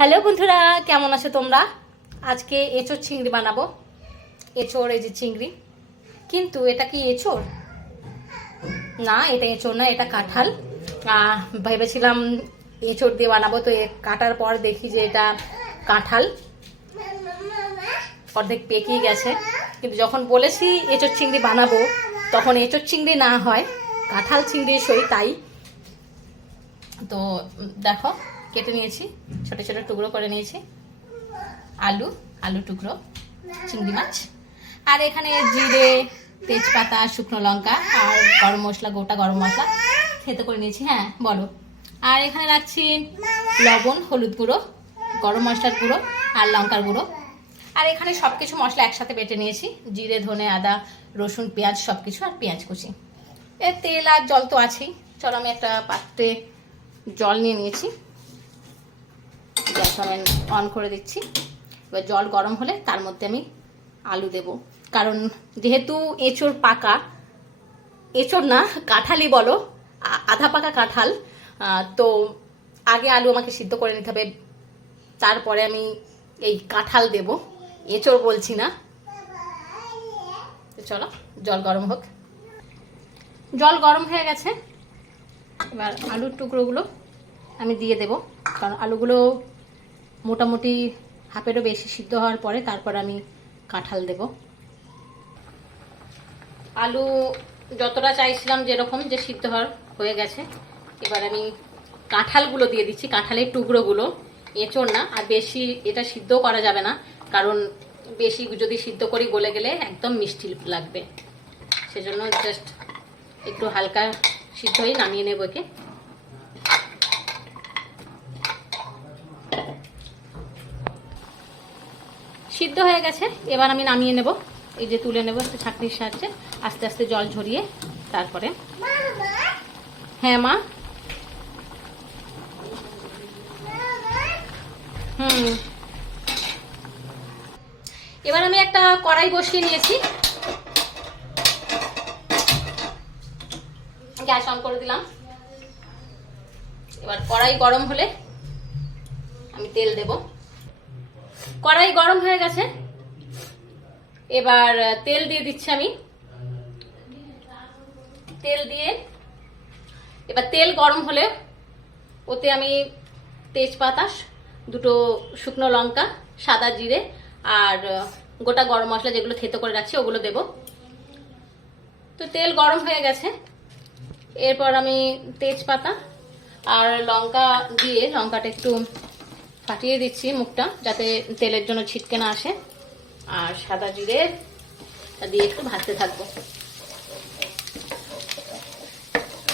Hello বন্ধুরা, কেমন আছো তোমরা? আজকে এঁচোড় চিংড়ি বানাবো। এঁচোড়, এই যে চিংড়ি, কিন্তু এটা কি এঁচোড়? না, এটা এঁচোড় না, এটা কাঁঠাল। ভেবেছিলাম এঁচোড় দিয়ে বানাবো, তো কাটার পর দেখি যে এটা কাঁঠাল, অর্ধেক পেকেই গেছে। কিন্তু যখন বলেছি এঁচোড় চিংড়ি বানাবো, তখন এঁচোড় চিংড়ি না হয় কাঁঠাল চিংড়ি সই। তাই তো দেখো, কেটে নিয়েছি, ছোট ছোট টুকরো করে নিয়েছি। আলু টুকরো, চিংড়ি মাছ, আর এখানে জিরে, তেজপাতা, শুকনো লঙ্কা আর গরম মশলা, গোটা গরম মশলা থেতো করে নিয়েছি। হ্যাঁ বলো। আর এখানে রাখছি লবণ, হলুদ গুঁড়ো, গরম মশলার গুঁড়ো আর লঙ্কার গুঁড়ো। আর এখানে সব কিছু মশলা একসাথে বেটে নিয়েছি, জিরে, ধনে, আদা, রসুন, পেঁয়াজ, সব কিছু, আর পেঁয়াজ কুচি। এর তেল আর জল তো আছেই। চলো, আমি একটা পাত্রে জল নিয়ে নিয়েছি, গ্যাস অন করে দিচ্ছি। এবার জল গরম হলে তার মধ্যে আমি আলু দেব, কারণ যেহেতু এঁচোড় পাকা, এঁচোড় না কাঁঠালই বলো, আধা পাকা কাঁঠাল, তো আগে আলু আমাকে সিদ্ধ করে নিতে হবে, তারপরে আমি এই কাঁঠাল দেব, এঁচোড় বলছি না। চলো, জল গরম হোক। জল গরম হয়ে গেছে, এবার আলুর টুকরোগুলো আমি দিয়ে দেব, কারণ আলুগুলো মোটামুটি হাফেরও বেশি সিদ্ধ হওয়ার পরে তারপর আমি কাঁঠাল দেব। আলু যতটা চাইছিলাম যেরকম যে সিদ্ধ হয়ে গেছে, এবার আমি কাঁঠালগুলো দিয়ে দিচ্ছি, কাঁঠালের টুকরোগুলো, এঁচোড় না। আর বেশি এটা সিদ্ধ করা যাবে না, কারণ বেশি যদি সিদ্ধ করি গলে গেলে একদম মিষ্টি লাগবে, সেজন্য জাস্ট একটু হালকা সিদ্ধ হয়ে নামিয়ে নেব একে। সিদ্ধ হয়ে গেছে, এবার আমি নামিয়ে নেব, এই যে তুলে নেব একটু ছাঁকনির সাহায্যে, আস্তে আস্তে জল ঝরিয়ে। তারপরে হ্যাঁ মা, এবার আমি একটা কড়াই বসিয়ে নিয়েছি, গ্যাস অন করে দিলাম। এবার কড়াই গরম হলে আমি তেল দেব। কড়াই গরম হয়ে গেছে, এবার তেল দিয়ে দিচ্ছি আমি। তেল দিয়ে এবার তেল গরম হলে ওতে আমি তেজপাতা, দুটো শুকনো লঙ্কা, সাদা জিরে আর গোটা গরম মশলা যেগুলো থেতো করে রাখছি ওগুলো দেব। তো তেল গরম হয়ে গেছে, এরপর আমি তেজপাতা আর লঙ্কা দিয়ে লঙ্কাটা একটু ফাটিয়ে দিচ্ছি মুখটা, যাতে তেলের জন্য ছিটকে না আসে। আর সাদা জিরে দিয়ে একটু ভাজতে থাকবো,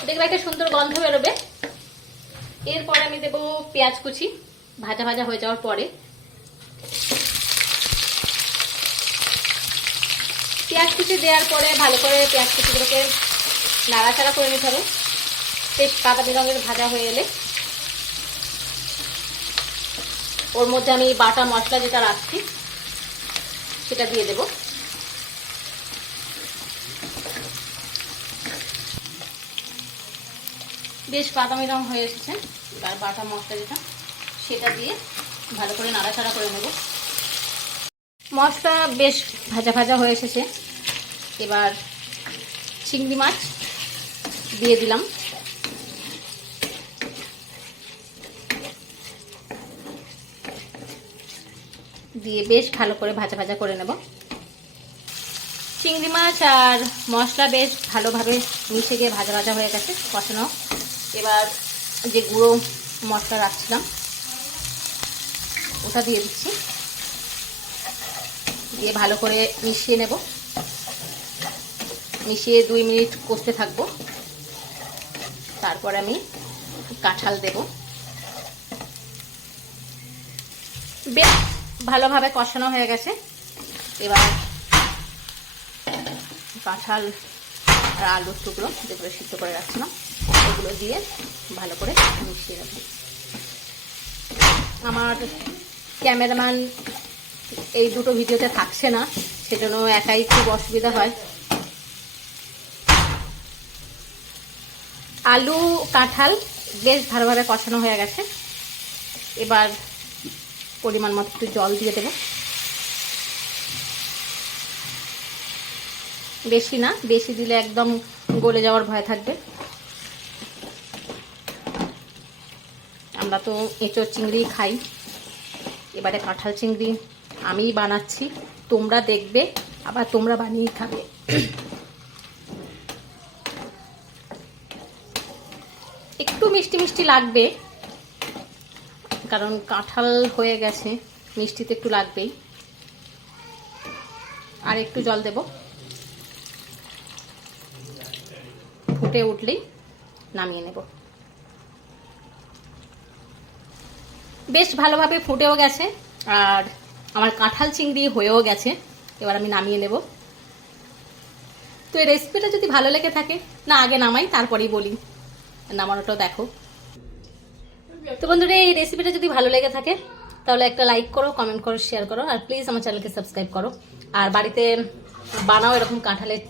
দেখবে একটা সুন্দর গন্ধ বেরোবে। এরপর আমি দেবো পেঁয়াজ কুচি, ভাজা ভাজা হয়ে যাওয়ার পরে। পেঁয়াজ কুচি দেওয়ার পরে ভালো করে পেঁয়াজ কুচিগুলোকে নাড়াচাড়া করে নিতে হবে, বেশ বাদামি রঙের ভাজা হয়ে এলে ওর মধ্যে আমি বাটা মশলা যেটা রাখছি সেটা দিয়ে দেব। বেশ বাদামি রং হয়ে এসেছে, এবার বাটা মশলা যেটা সেটা দিয়ে ভালো করে নাড়াচাড়া করে নেব। মশলা বেশ ভাজা ভাজা হয়ে এসেছে, এবার চিংড়ি মাছ দিয়ে দিলাম। দিয়ে বেশ ভালো করে ভাজা ভাজা করে নেব। চিংড়ি মাছ আর মশলা বেশ ভালোভাবে মিশে গিয়ে ভাজা ভাজা হয়ে গেছে, কষানো। এবার যে গুঁড়ো মশলা রাখছিলাম ওটা দিয়ে দিচ্ছি, দিয়ে ভালো করে মিশিয়ে নেব। মিশিয়ে 2 মিনিট কষতে থাকবো, তারপর আমি কাঁঠাল দেব। বেশ ভালোভাবে কষানো হয়ে গেছে, এবার কাঁঠাল আর আলুর টুকরো যেগুলো সিদ্ধ করে রাখছিলাম ওগুলো দিয়ে ভালো করে মিশিয়ে নেব। আমার ক্যামেরাম্যান এই দুটো ভিডিওতে থাকছে না, সেজন্য একাই খুব অসুবিধা হয়। আলু কাঁঠাল বেশ ভালোভাবে কষানো হয়ে গেছে, এবার পরিমাণ মতো একটু জল দিয়ে দেবো, বেশি না, বেশি দিলে একদম গলে যাওয়ার ভয় থাকবে। আমরা তো এঁচোড় চিংড়ি খাই, এবারে কাঁঠাল চিংড়ি আমিই বানাচ্ছি, তোমরা দেখবে আবার তোমরা বানিয়ে খাবে। একটু মিষ্টি মিষ্টি লাগবে, কারণ কাঁঠাল হয়ে গেছে, মিষ্টি তো একটু লাগবেই। আর একটু জল দেব, ফুটে উঠলেই নামিয়ে নেব। বেশ ভালোভাবে ফুটেও গেছে আর আমার কাঁঠাল চিংড়ি হয়েও গেছে। এবার আমি নামিয়ে নেব। তো এই রেসিপিটা যদি ভালো লেগে থাকে, না আগে নামাই তারপরেই বলি, নামানোটাও দেখো। তো বন্ধুরা, এই রেসিপিটা যদি ভালো লেগে থাকে তাহলে একটা লাইক করো, কমেন্ট করো, শেয়ার করো, আর প্লিজ আমার চ্যানেলকে সাবস্ক্রাইব করো। আর বাড়িতে বানাও এরকম কাঁঠালের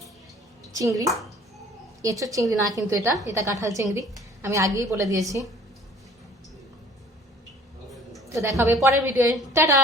চিংড়ি, এঁচোড় চিংড়ি না কিন্তু এটা কাঁঠাল চিংড়ি, আমি আগেই বলে দিয়েছি। তো দেখাবে পরের ভিডিওয়ে। টাটা।